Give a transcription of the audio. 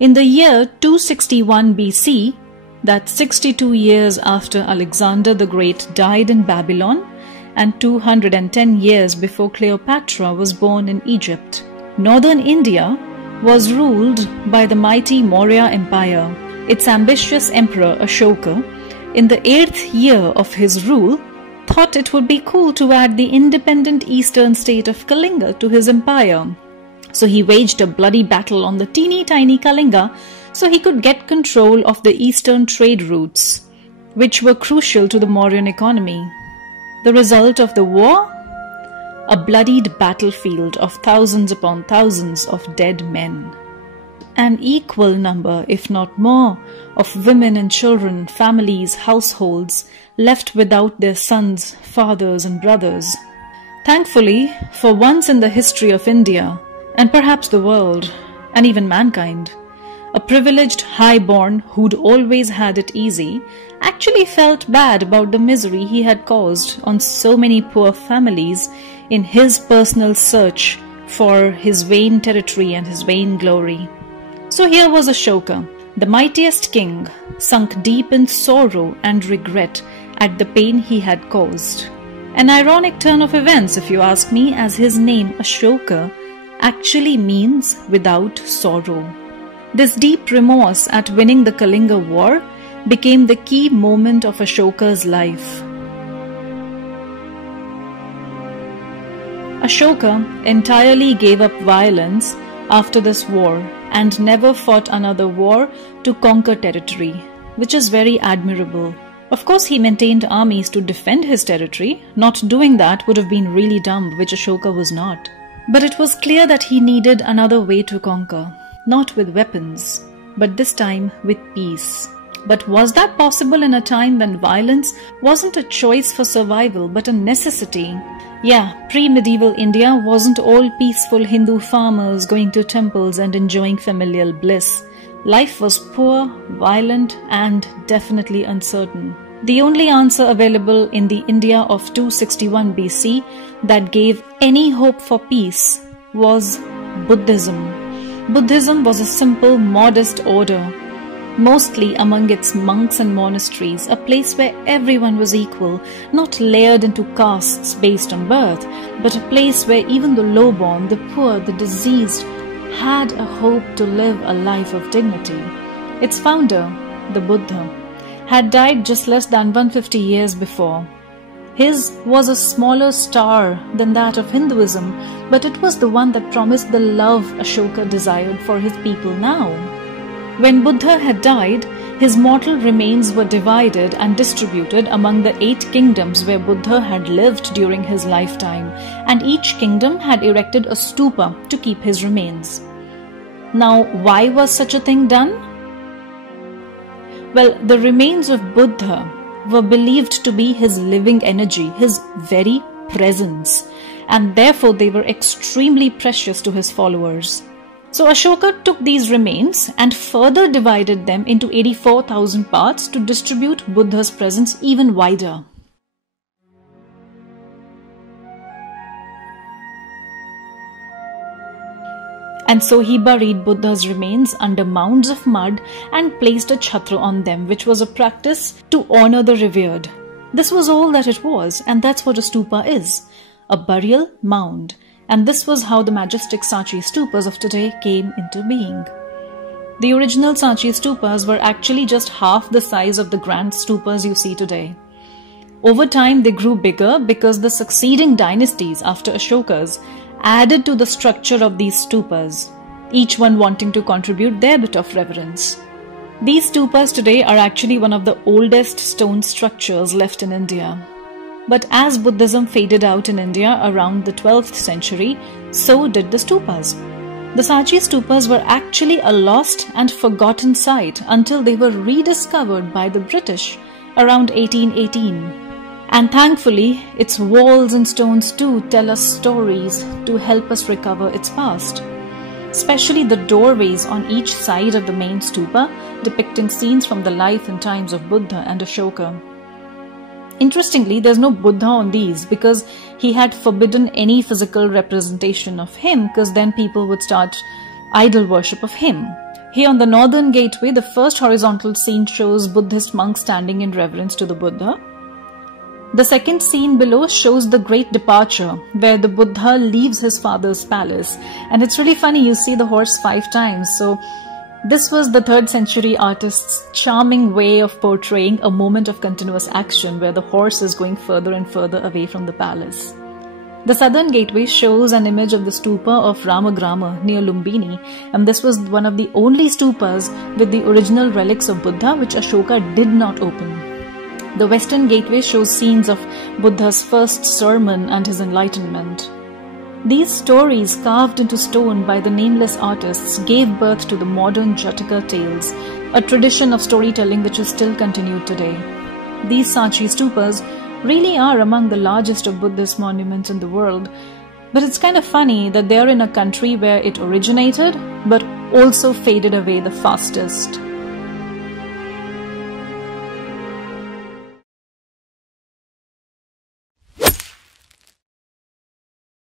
In the year 261 BC, that's 62 years after Alexander the Great died in Babylon and 210 years before Cleopatra was born in Egypt, northern India was ruled by the mighty Maurya Empire. Its ambitious emperor Ashoka, in the 8th year of his rule, thought it would be cool to add the independent eastern state of Kalinga to his empire. So he waged a bloody battle on the teeny tiny Kalinga so he could get control of the eastern trade routes, which were crucial to the Mauryan economy. The result of the war? A bloodied battlefield of thousands upon thousands of dead men. An equal number, if not more, of women and children, families, households left without their sons, fathers and brothers. Thankfully, for once in the history of India, and perhaps the world, and even mankind, a privileged highborn who'd always had it easy actually felt bad about the misery he had caused on so many poor families in his personal search for his vain territory and his vain glory. So here was Ashoka, the mightiest king, sunk deep in sorrow and regret at the pain he had caused. An ironic turn of events, if you ask me, as his name Ashoka actually means without sorrow. This deep remorse at winning the Kalinga war became the key moment of Ashoka's life. Ashoka entirely gave up violence after this war and never fought another war to conquer territory, which is very admirable. Of course, he maintained armies to defend his territory. Not doing that would have been really dumb, which Ashoka was not. But it was clear that he needed another way to conquer, not with weapons, but this time with peace. But was that possible in a time when violence wasn't a choice for survival but a necessity? Yeah, pre-medieval India wasn't all peaceful Hindu farmers going to temples and enjoying familial bliss. Life was poor, violent, and definitely uncertain. The only answer available in the India of 261 BC that gave any hope for peace was Buddhism. Buddhism was a simple, modest order, mostly among its monks and monasteries, a place where everyone was equal, not layered into castes based on birth, but a place where even the lowborn, the poor, the diseased had a hope to live a life of dignity. Its founder, the Buddha, had died just less than 150 years before. His was a smaller star than that of Hinduism, but it was the one that promised the love Ashoka desired for his people now. When Buddha had died, his mortal remains were divided and distributed among the 8 kingdoms where Buddha had lived during his lifetime, and each kingdom had erected a stupa to keep his remains. Now, why was such a thing done? Well, the remains of Buddha were believed to be his living energy, his very presence, and therefore they were extremely precious to his followers. So Ashoka took these remains and further divided them into 84,000 parts to distribute Buddha's presence even wider. And so he buried Buddha's remains under mounds of mud and placed a chhatra on them, which was a practice to honor the revered. This was all that it was, and that's what a stupa is, a burial mound. And this was how the majestic Sanchi stupas of today came into being. The original Sanchi stupas were actually just half the size of the grand stupas you see today. Over time they grew bigger because the succeeding dynasties after Ashoka's added to the structure of these stupas, each one wanting to contribute their bit of reverence. These stupas today are actually one of the oldest stone structures left in India. But as Buddhism faded out in India around the 12th century, so did the stupas. The Sanchi stupas were actually a lost and forgotten site until they were rediscovered by the British around 1818. And thankfully, its walls and stones too tell us stories to help us recover its past. Especially the doorways on each side of the main stupa depicting scenes from the life and times of Buddha and Ashoka. Interestingly, there's no Buddha on these because he had forbidden any physical representation of him, because then people would start idol worship of him. Here on the northern gateway, the first horizontal scene shows Buddhist monks standing in reverence to the Buddha. The second scene below shows the Great Departure, where the Buddha leaves his father's palace. And it's really funny, you see the horse 5 times. So this was the 3rd century artist's charming way of portraying a moment of continuous action where the horse is going further and further away from the palace. The southern gateway shows an image of the stupa of Ramagrama near Lumbini, and this was one of the only stupas with the original relics of Buddha which Ashoka did not open. The western gateway shows scenes of Buddha's first sermon and his enlightenment. These stories, carved into stone by the nameless artists, gave birth to the modern Jataka tales, a tradition of storytelling which is still continued today. These Sanchi stupas really are among the largest of Buddhist monuments in the world, but it's kind of funny that they are in a country where it originated but also faded away the fastest.